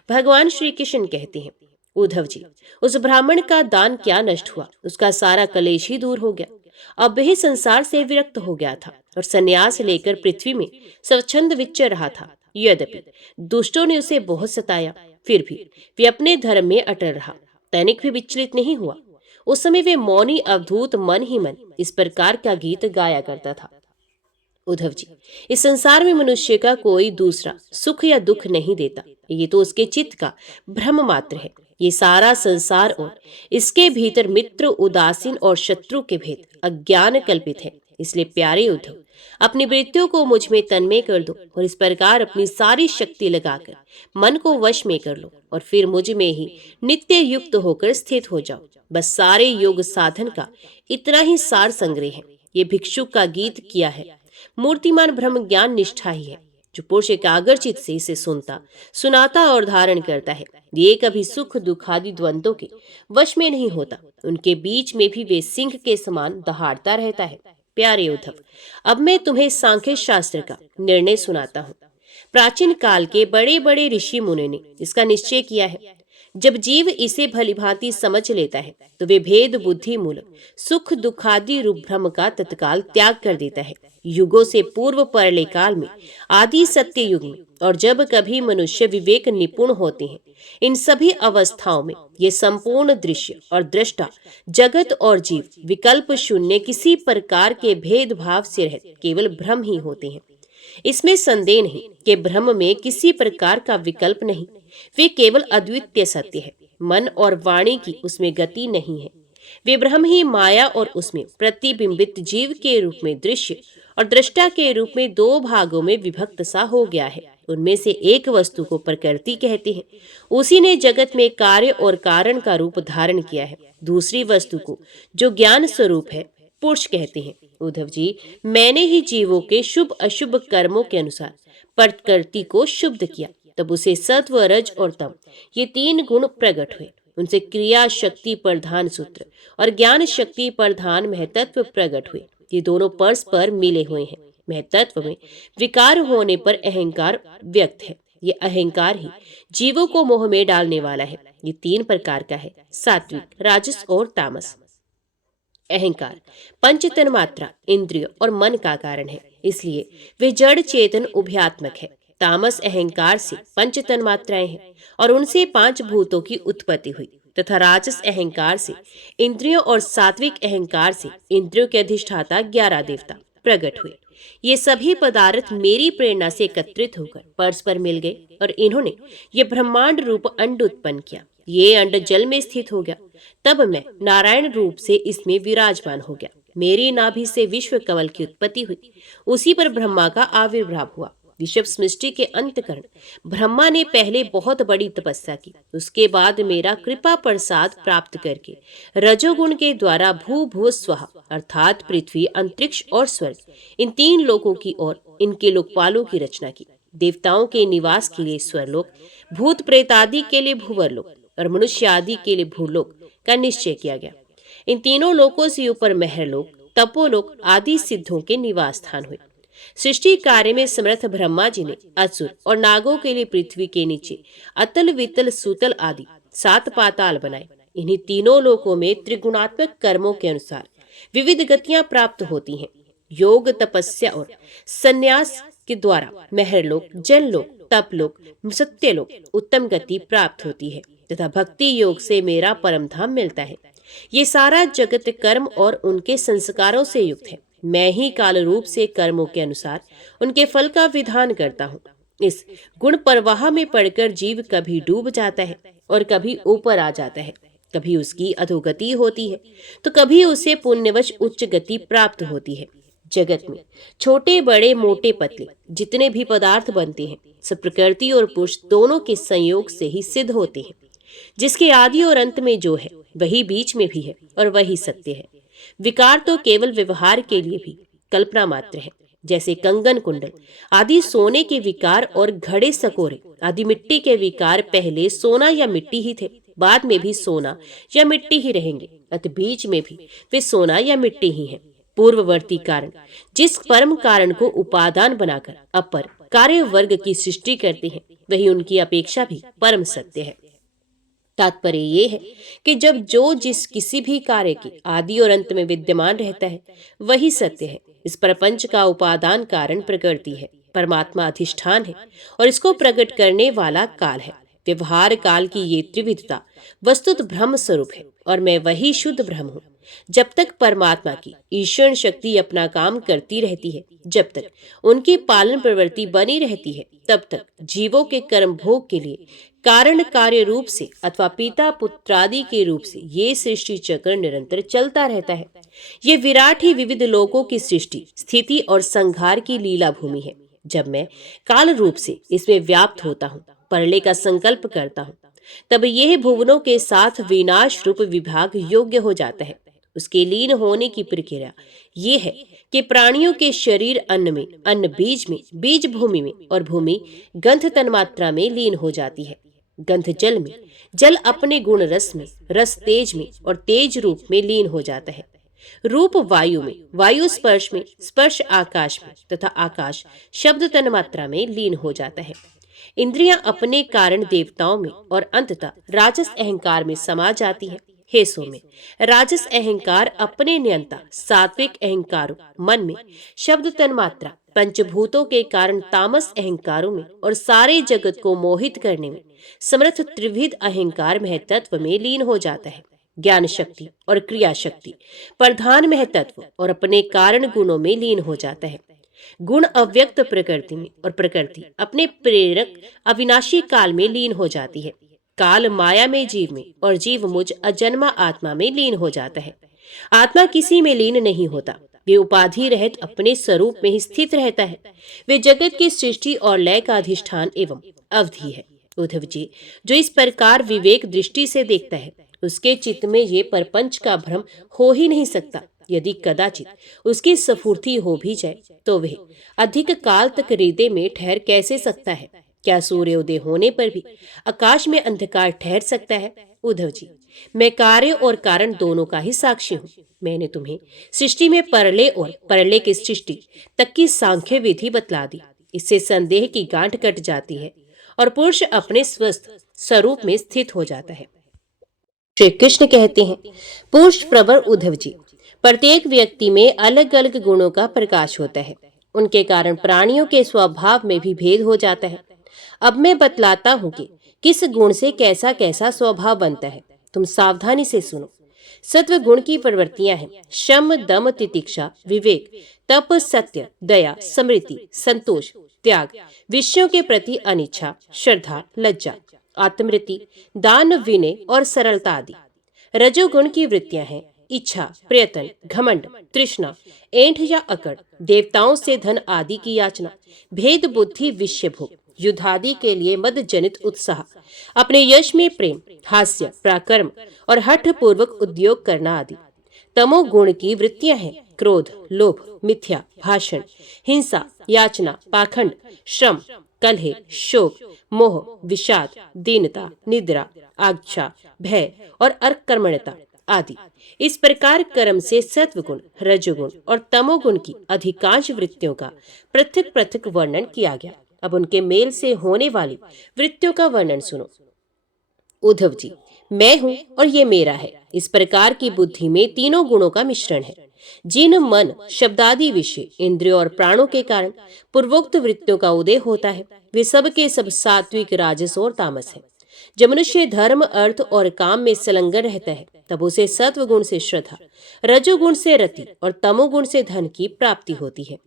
भगवान श्री कृष्ण कहते हैं, उद्धव जी, उस ब्राह्मण का दान क्या नष्ट हुआ? उसका सारा कलेश ही दूर हो गया। अब वह संसार से विरक्त हो गया था और संन्यास लेकर पृथ्वी में स्वच्छंद विचर रहा था। यद्यपि दुष्टों ने उसे बहुत सताया, फिर भी वे अपने धर्म में अटल रहा, तनिक भी विचलित नहीं हुआ। उस समय वे मौनी अवधूत मन ही मन इस प्रकार का गीत गाया करता था, उद्धव जी, इस संसार में मनुष्य का कोई दूसरा सुख या दुख नहीं देता, ये तो उसके चित्त का भ्रम मात्र है। ये सारा संसार और इसके भीतर मित्र उदासीन और शत्रु के भेद अज्ञान कल्पित है। इसलिए प्यारे उद्धव, अपनी वृत्तियों को मुझ में तन्मय कर दो और इस प्रकार अपनी सारी शक्ति लगाकर मन को वश में कर लो और फिर मुझ में ही नित्य युक्त होकर स्थित हो जाओ। बस सारे योग साधन का इतना ही सार संग्रह है। ये भिक्षुक का गीत किया है मूर्तिमान ब्रह्म ज्ञान निष्ठा ही है। जो पुरुष एकाग्रचित से इसे सुनता सुनाता और धारण करता है, ये कभी सुख दुख आदि द्वंद्वों के वश में नहीं होता। उनके बीच में भी वे सिंह के समान दहाड़ता रहता है। प्यारे उद्धव, अब मैं तुम्हें सांख्य शास्त्र का निर्णय सुनाता हूँ। प्राचीन काल के बड़े बड़े ऋषि मुनि ने इसका निश्चय किया है। जब जीव इसे भलीभांति समझ लेता है तो वे भेद बुद्धि मूलक सुख दुखादि रूप भ्रम का तत्काल त्याग कर देता है। युगों से पूर्व परले काल में, आदि सत्य युग में, और जब कभी मनुष्य विवेक निपुण होते हैं, इन सभी अवस्थाओं में ये संपूर्ण दृश्य और दृष्टा जगत और जीव विकल्प शून्य किसी प्रकार के भेदभाव से रहित केवल भ्रम ही होते हैं। इसमें संदेह नहीं कि ब्रह्म में किसी प्रकार का विकल्प नहीं, वे केवल अद्वितीय सत्य है। मन और वाणी की उसमें गति नहीं है। वे ब्रह्म ही माया और उसमें प्रतिबिंबित जीव के रूप में दृश्य और दृष्टा के रूप में दो भागों में विभक्त सा हो गया है। उनमें से एक वस्तु को प्रकृति कहते हैं, उसी ने जगत में कार्य और कारण का रूप धारण किया है। दूसरी वस्तु को, जो ज्ञान स्वरूप है, पुरुष कहते हैं। उद्धव जी, मैंने ही जीवों के शुभ अशुभ कर्मों के अनुसार प्रकृति को शुद्ध किया, तब उसे सत्व रज और तम ये तीन गुण प्रकट हुए। उनसे क्रिया शक्ति प्रधान सूत्र और ज्ञान शक्ति प्रधान महतत्व प्रकट हुए। ये दोनों परस्पर मिले हुए हैं। महतत्व में विकार होने पर अहंकार व्यक्त है। ये अहंकार ही जीवों को मोह में डालने वाला है। ये तीन प्रकार का है, सात्विक, राजस और तामस। अहंकार पंच तन्मात्रा, इंद्रिय और मन का कारण है, इसलिए वे जड़ चेतन उभयात्मक है। तामस अहंकार से पंच तन्मात्राएं हैं और उनसे 5 भूतों की उत्पत्ति हुई, तथा राजस अहंकार से इंद्रियों और सात्विक अहंकार से इंद्रियों के अधिष्ठाता 11 देवता प्रकट हुए। ये सभी पदार्थ मेरी प्रेरणा से एकत्रित होकर परस्पर मिल गए और इन्होंने ये ब्रह्मांड रूप अंड उत्पन्न किया। ये अंड जल में स्थित हो गया। तब मैं नारायण रूप से इसमें विराजमान हो गया। मेरी नाभि से विश्व कमल की उत्पत्ति हुई। उसी पर ब्रह्मा का आविर्भाव हुआ। विश्व सृष्टि के अंतकरण ब्रह्मा ने पहले बहुत बड़ी तपस्या की। उसके बाद मेरा कृपा प्रसाद प्राप्त करके रजोगुण के द्वारा भू भू स्वः अर्थात पृथ्वी, अंतरिक्ष और स्वर्ग, इन 3 लोकों की और इनके लोकपालों की रचना की। देवताओं के निवास के लिए स्वरलोक, भूत प्रेत आदि के लिए भूवरलोक और मनुष्य आदि के लिए भूलोक का निश्चय किया गया। इन तीनों लोकों से ऊपर महरलोक, तपोलोक आदि सिद्धों के निवास स्थान हुए। सृष्टि कार्य में समर्थ ब्रह्मा जी ने असुर और नागों के लिए पृथ्वी के नीचे अतल वितल सुतल आदि 7 पाताल बनाए। इन्हीं तीनों लोकों में त्रिगुणात्मक कर्मों के अनुसार विविध गतियां प्राप्त होती हैं। योग, तपस्या और संन्यास के द्वारा महरलोक, जललोक, तपलोक, सत्यलोक उत्तम गति प्राप्त होती है तथा भक्ति योग से मेरा परम धाम मिलता है। ये सारा जगत कर्म और उनके संस्कारों से युक्त है। मैं ही काल रूप से कर्मों के अनुसार उनके फल का विधान करता हूँ। इस गुण प्रवाह में पड़कर जीव कभी डूब जाता है और कभी ऊपर आ जाता है। कभी उसकी अधोगति होती है तो कभी उसे पुण्यवश उच्च गति प्राप्त होती है। जगत में छोटे बड़े मोटे पतले जितने भी पदार्थ बनते हैं सब प्रकृति और पुरुष दोनों के संयोग से ही सिद्ध होते हैं। जिसके आदि और अंत में जो है वही बीच में भी है और वही सत्य है। विकार तो केवल व्यवहार के लिए भी कल्पना मात्र है। जैसे कंगन कुंडल आदि सोने के विकार और घड़े सकोरे आदि मिट्टी के विकार पहले सोना या मिट्टी ही थे, बाद में भी सोना या मिट्टी ही रहेंगे, अत बीच में भी वे सोना या मिट्टी ही हैं। पूर्ववर्ती कारण जिस परम कारण को उपादान बनाकर अपर कार्य वर्ग की सृष्टि करते हैं वही उनकी अपेक्षा भी परम सत्य है। तात्पर्य ये है कि जब जो जिस किसी भी कार्य के आदि और अंत में विद्यमान रहता है वही सत्य है। इस प्रपंच का उपादान कारण प्रकृति है, परमात्मा अधिष्ठान है और इसको प्रकट करने वाला काल है। व्यवहार काल की ये त्रिविधता वस्तुत ब्रह्म स्वरूप है और मैं वही शुद्ध ब्रह्म हूँ। जब तक परमात्मा की ईश्वर शक्ति अपना काम करती रहती है, जब तक उनकी पालन प्रवृत्ति बनी रहती है, तब तक जीवों के कर्म भोग के लिए कारण कार्य रूप से अथवा पिता पुत्रादि के रूप से ये सृष्टि चक्र निरंतर चलता रहता है। ये विराट ही विविध लोकों की सृष्टि, स्थिति और संहार की लीला भूमि है। जब मैं काल रूप से इसमें व्याप्त होता हूँ, प्रलय का संकल्प करता हूँ, तब यह भुवनों के साथ विनाश रूप विभाग योग्य हो जाता है। उसके लीन होने की प्रक्रिया ये है कि प्राणियों के शरीर अन्न में, अन्न बीज में, बीज भूमि में और भूमि गंध तन्मात्रा में लीन हो जाती है। गंध जल में, जल अपने गुण रस में, रस तेज में और तेज रूप में लीन हो जाता है। रूप वायु में, वायु स्पर्श में, स्पर्श आकाश में तथा आकाश शब्द तन्मात्रा में लीन हो जाता है। इंद्रियां अपने कारण देवताओं में और अंततः राजस अहंकार में समा जाती है। हे सौम्य, राजस अहंकार अपने नियंता सात्विक अहंकारों मन में, शब्द तन्मात्रा पंचभूतों के कारण तामस अहंकारों में और सारे जगत को मोहित करने में समर्थ त्रिविध अहंकार महतत्व में लीन हो जाता है। ज्ञान शक्ति और क्रिया शक्ति प्रधान महतत्व और अपने कारण गुणों में लीन हो जाता है। गुण अव्यक्त प्रकृति में और प्रकृति अपने प्रेरक अविनाशी काल में लीन हो जाती है। काल माया में जीव में और जीव मुझ अजन्मा आत्मा में लीन हो जाता है। आत्मा किसी में लीन नहीं होता, वे उपाधि रहित अपने स्वरूप में ही स्थित रहता है। वे जगत की सृष्टि और लय का अधिष्ठान एवं अवधि है। उद्धव जी, जो इस प्रकार विवेक दृष्टि से देखता है उसके चित्त में ये परपंच का भ्रम हो ही नहीं सकता। यदि कदाचित उसकी स्फूर्ति हो भी जाए तो वह अधिक काल तक हृदय में ठहर कैसे सकता है? क्या सूर्योदय होने पर भी आकाश में अंधकार ठहर सकता है? उद्धव जी, मैं कार्य और कारण दोनों का ही साक्षी हूँ। मैंने तुम्हें सृष्टि में परलय और परलय की सृष्टि तक की सांख्य विधि बतला दी। इससे संदेह की गांठ कट जाती है और पुरुष अपने स्वस्थ स्वरूप में स्थित हो जाता है। श्री कृष्ण कहते हैं, पुरुष प्रवर उद्धव जी, प्रत्येक व्यक्ति में अलग अलग गुणों का प्रकाश होता है। उनके कारण प्राणियों के स्वभाव में भी भेद हो जाता है। अब मैं बतलाता हूँ कि किस गुण से कैसा कैसा स्वभाव बनता है। तुम सावधानी से सुनो। सत्व गुण की प्रवृत्तियां हैं शम, दम, तितिक्षा, विवेक, तप, सत्य, दया, स्मृति, संतोष, त्याग, विषयों के प्रति अनिच्छा, श्रद्धा, लज्जा, आत्मवृत्ति, दान, विनय और सरलता आदि। रजोगुण की वृत्तियां हैं इच्छा, प्रयत्न, घमंड, तृष्णा, ऐंठ या अकड़, देवताओं से धन आदि की याचना, भेद बुद्धि, विषय भोग, युद्ध आदि के लिए मद जनित उत्साह, अपने यश में प्रेम, हास्य, पराक्रम और हठ पूर्वक उद्योग करना आदि। तमोगुण की वृत्तियां हैं क्रोध, लोभ, मिथ्या भाषण, हिंसा, याचना, पाखंड, श्रम, कलह, शोक, मोह, विषाद, दीनता, निद्रा, आज्ञा, भय और अकर्मण्यता आदि। इस प्रकार कर्म से सत्वगुण, रजोगुण और तमोगुण की अधिकांश वृत्तियों का पृथक पृथक वर्णन किया गया। अब उनके मेल से होने वाली वृत्तियों का वर्णन सुनो। उद्धव जी, मैं हूं और ये मेरा है। इस प्रकार की बुद्धि में तीनों गुणों का मिश्रण है। जिन मन, शब्दादि विषय, इंद्रियों और प्राणों के कारण पूर्वोक्त वृत्तियों का उदय होता है, वे सब के सब सात्विक, राजस और तामस है। जब मनुष्य धर्म, अर्थ और काम में संलग्न रहता है, तब उसे सत्व गुण से श्रद्धा, रजोगुण से रति और तमोगुण से धन की प्राप्ति होती है।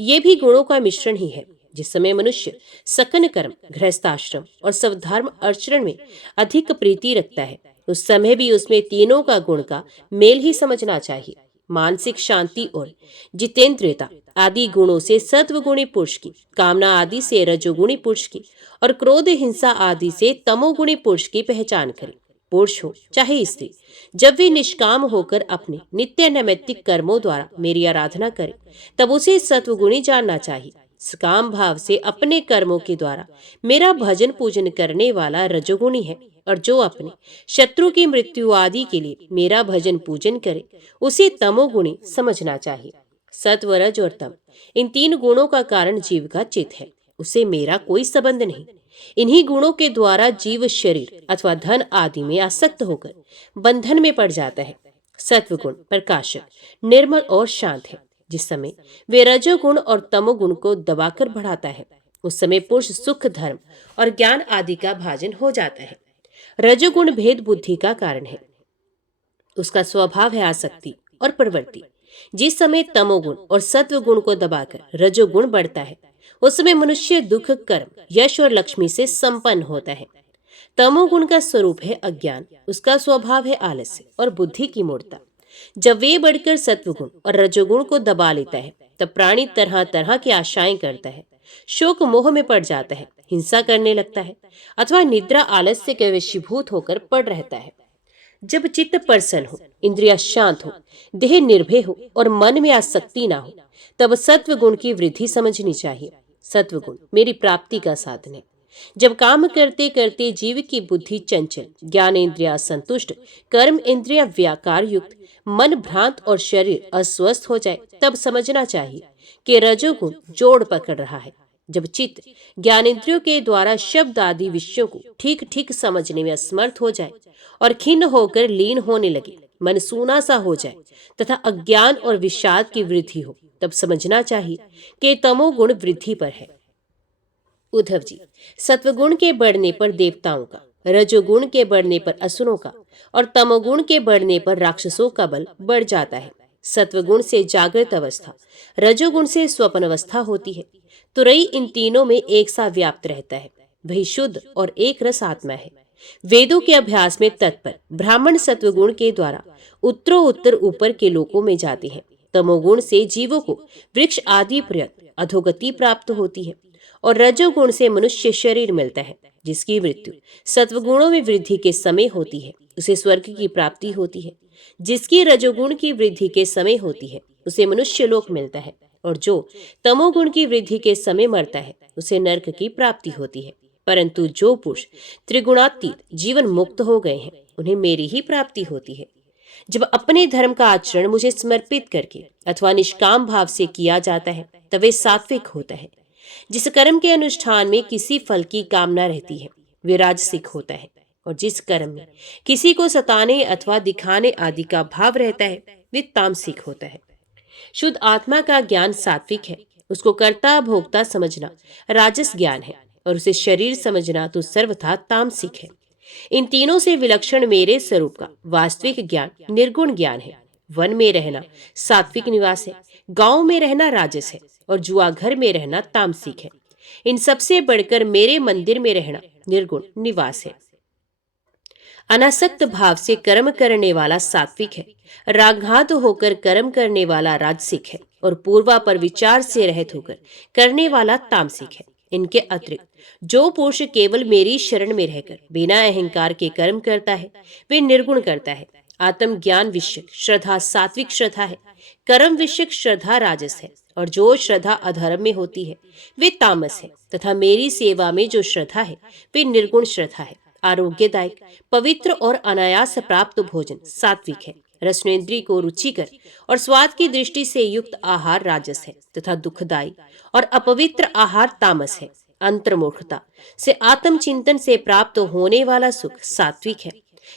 ये भी गुणों का मिश्रण ही है। जिस समय मनुष्य सकन कर्म, गृहस्थाश्रम और स्वधर्म आचरण में अधिक प्रीति रखता है, उस समय भी उसमें तीनों का गुण का मेल ही समझना चाहिए। मानसिक शांति और जितेंद्रियता आदि गुणों से सत्वगुणी पुरुष की, कामना आदि से रजोगुणी पुरुष की और क्रोध, हिंसा आदि से तमोगुणी पुरुष की पहचान करें। पुरुष हो चाहे स्त्री, जब वे निष्काम होकर अपने नित्य नैमित्तिक कर्मों द्वारा मेरी आराधना करें, तब उसे सत्वगुणी जानना चाहिए। सकाम भाव से अपने कर्मों के द्वारा मेरा भजन पूजन करने वाला रजोगुणी है, और जो अपने शत्रु की मृत्यु आदि के लिए मेरा भजन पूजन करे, उसे तमोगुणी समझना चाहिए। सत्व, रज और तम, इन तीन गुणों का कारण जीव का चित्त है, उससे मेरा कोई संबंध नहीं। इन्हीं गुणों के द्वारा जीव शरीर अथवा धन आदि में आसक्त होकर बंधन में पड़ जाता है। सत्वगुण प्रकाशक, निर्मल और शांत है। जिस समय वे रजोगुण और तमोगुण को दबाकर बढ़ाता है, उस समय पुरुष सुख, धर्म और ज्ञान आदि का भाजन हो जाता है। रजोगुण भेद बुद्धि का कारण है। उसका स्वभाव है आसक्ति और प्रवृत्ति। जिस समय तमोगुण और सत्वगुण को दबाकर रजोगुण बढ़ता है, उस समय मनुष्य दुख, कर्म, यश और लक्ष्मी से संपन्न होता है। तमोगुण का स्वरूप है अज्ञान, उसका स्वभाव है आलस्य और बुद्धि की मूर्ता। जब वे बढ़कर सत्वगुण और रजोगुण को दबा लेता है, तब प्राणी तरह तरह की आशाएं करता है, शोक मोह में पड़ जाता है, हिंसा करने लगता है अथवा निद्रा आलस्य के वशीभूत होकर पड़ रहता है। जब चित्त प्रसन्न हो, इंद्रिया शांत हो, देह निर्भय हो और मन में आसक्ति ना हो, तब सत्वगुण की वृद्धि समझनी चाहिए। सत्वगुण मेरी प्राप्ति का साधन है। जब काम करते करते जीव की बुद्धि चंचल, ज्ञान इंद्रिया संतुष्ट, कर्म इंद्रिया व्याकार युक्त, मन भ्रांत और शरीर अस्वस्थ हो जाए, तब समझना चाहिए कि रजोगुण जोड़ पकड़ रहा है। जब चित्त ज्ञानेंद्रियों के द्वारा शब्द आदि विषयों को ठीक ठीक समझने में असमर्थ हो जाए और खिन्न होकर लीन होने लगे, मन सूना सा हो जाए तथा अज्ञान और विषाद की वृद्धि हो, तब समझना चाहिए कि तमोगुण वृद्धि पर है। उद्धव जी, सत्वगुण के बढ़ने पर देवताओं का, रजोगुण के बढ़ने पर असुरों का और तमोगुण के बढ़ने पर राक्षसों का बल बढ़ जाता है। सत्वगुण से जागृत अवस्था, रजोगुण से स्वप्न अवस्था होती है। तुरई इन तीनों में एक सा व्याप्त रहता है, वही शुद्ध और एक रस आत्मा है। वेदों के अभ्यास में तत्पर ब्राह्मण सत्वगुण के द्वारा उत्तरों उत्तर ऊपर के लोकों में जाते हैं। तमोगुण से जीवों को वृक्ष आदि प्रयत्न अधोगति प्राप्त होती है और रजोगुण से मनुष्य शरीर मिलता है, जिसकी मृत्यु सत्वगुणों में वृद्धि के समय होती है, उसे स्वर्ग की प्राप्ति होती है। जिसकी रजोगुण की वृद्धि के समय होती है, उसे मनुष्य लोक मिलता है, और जो तमोगुण की वृद्धि के समय मरता है, उसे नरक की प्राप्ति होती है। परंतु जो पुरुष त्रिगुणातीत जीवन मुक्त हो गए हैं, उन्हें मेरी ही प्राप्ति होती है। जब अपने धर्म का आचरण मुझे समर्पित करके अथवा निष्काम भाव से किया जाता है, तब वे सात्विक होता है। जिस कर्म के अनुष्ठान में किसी फल की कामना रहती है, वे राजसिक होता है, और जिस कर्म में किसी को सताने अथवा दिखाने आदि का भाव रहता है, वे तामसिक होता है। शुद्ध आत्मा का ज्ञान सात्विक है उसको कर्ता भोक्ता समझना राजस ज्ञान है और उसे शरीर समझना तो सर्वथा तामसिक है। इन तीनों से विलक्षण मेरे स्वरूप का वास्तविक ज्ञान निर्गुण ज्ञान है। वन में रहना सात्विक निवास है, गांव में रहना राजस है और जुआ घर में रहना तामसिक है। इन सबसे बढ़कर मेरे मंदिर में रहना निर्गुण निवास है। अनासक्त भाव से कर्म करने वाला सात्विक है, रागान्वित होकर कर्म करने वाला राजसिक है और पूर्वापर विचार से रहित होकर करने वाला तामसिक है। इनके अतिरिक्त जो पुरुष केवल मेरी शरण में रहकर बिना अहंकार के कर्म करता है वे निर्गुण करता है। आत्म ज्ञान विषयक श्रद्धा सात्विक श्रद्धा है, कर्म विषयक श्रद्धा राजस है और जो श्रद्धा अधर्म में होती है वे तामस है तथा मेरी सेवा में जो श्रद्धा है वे निर्गुण श्रद्धा है। आरोग्यदायक पवित्र और अनायास प्राप्त भोजन सात्विक है, रसनेन्द्रिय को रुचिकर और स्वाद की दृष्टि से युक्त आहार राजस है तथा दुखदायी और अपवित्र आहार तामस है। अंतर्मुखता से आत्मचिंतन से प्राप्त होने वाला सुख सात्विक है,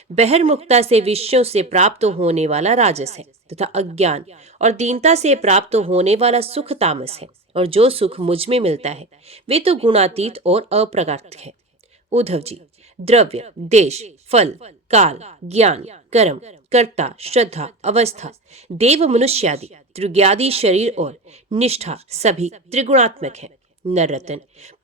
बहिर्मुखता से विषयों से प्राप्त होने वाला राजस है तथा अज्ञान और दीनता से प्राप्त होने वाला सुख तामस है। और जो सुख मुझ में मिलता है वे तो गुणातीत और अप्रगात है। उद्धव जी, द्रव्य, देश, फल, काल, ज्ञान, कर्म, कर्ता, श्रद्धा, अवस्था, देव मनुष्यादि, त्रिज्ञादि शरीर और निष्ठा सभी त्रिगुणात्मक है। नररत्न,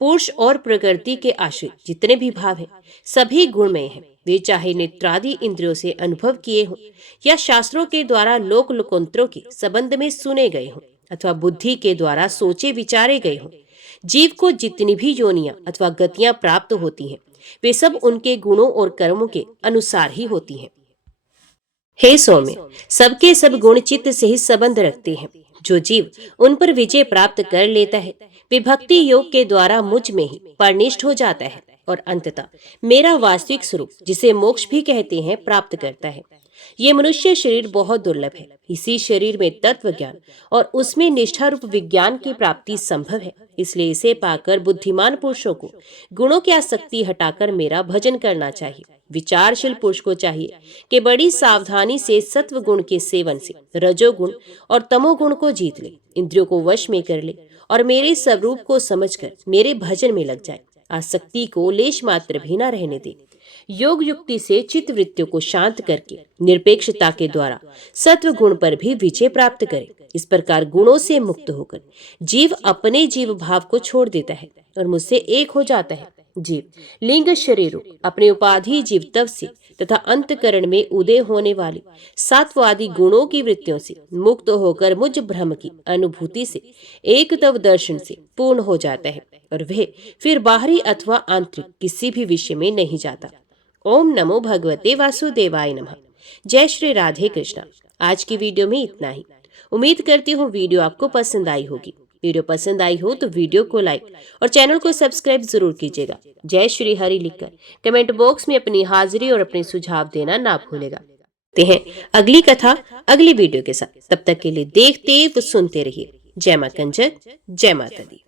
पुरुष और प्रकृति के आश्रित जितने भी भाव हैं सभी गुणमय हैं। वे चाहे नेत्रादि इंद्रियों से अनुभव किए हों या शास्त्रों के द्वारा लोक लोकोत्तरों के संबंध में सुने गए हों अथवा बुद्धि के द्वारा सोचे विचारे गए हों। जीव को जितनी भी योनियां अथवा गतियां प्राप्त होती हैं वे सब उनके गुणों और कर्मों के अनुसार ही होती हैं। हे सौम्य, सबके सब गुण चित्त से ही संबंध रखते हैं। जो जीव उन पर विजय प्राप्त कर लेता है वे भक्ति योग के द्वारा मुझ में ही परनिष्ठ हो जाता है और अंततः मेरा वास्तविक स्वरूप जिसे मोक्ष भी कहते हैं प्राप्त करता है। ये मनुष्य शरीर बहुत दुर्लभ है। इसी शरीर में तत्व ज्ञान और उसमें निष्ठा रूप विज्ञान की प्राप्ति संभव है। इसलिए इसे पाकर बुद्धिमान पुरुषों को गुणों की आसक्ति हटाकर मेरा भजन करना चाहिए। विचारशील पुरुष को चाहिए कि बड़ी सावधानी से सत्व गुण के सेवन से रजोगुण और तमोगुण को जीत ले, इंद्रियों को वश में कर ले और मेरे स्वरूप को समझकर मेरे भजन में लग जाए। आसक्ति को लेश मात्र भी न रहने दे। योग युक्ति से चित्त वृत्तियों को शांत करके निरपेक्षता के द्वारा सत्व गुण पर भी विजय प्राप्त करे। इस प्रकार गुणों से मुक्त होकर जीव अपने जीव भाव को छोड़ देता है और मुझसे एक हो जाता है। जीव लिंग शरीरों अपने उपाधि जीवत्व से तथा अंतकरण में उदय होने वाली सात्वादि गुणों की वृत्तियों से मुक्त होकर मुझ ब्रह्म की अनुभूति से एक तव दर्शन से पूर्ण हो जाता है और वह फिर बाहरी अथवा आंतरिक किसी भी विषय में नहीं जाता। ओम नमो भगवते वासुदेवाय नमः। जय श्री राधे कृष्णा। आज की वीडियो में इतना ही। उम्मीद करती हूँ वीडियो आपको पसंद आई होगी। वीडियो पसंद आई हो तो वीडियो को लाइक और चैनल को सब्सक्राइब जरूर कीजिएगा। जय श्री हरि लिखकर कमेंट बॉक्स में अपनी हाजिरी और अपने सुझाव देना ना भूलेगा। ते हैं अगली कथा अगली वीडियो के साथ। तब तक के लिए देखते व सुनते रहिए। जय मां कंजक, जय माता दी।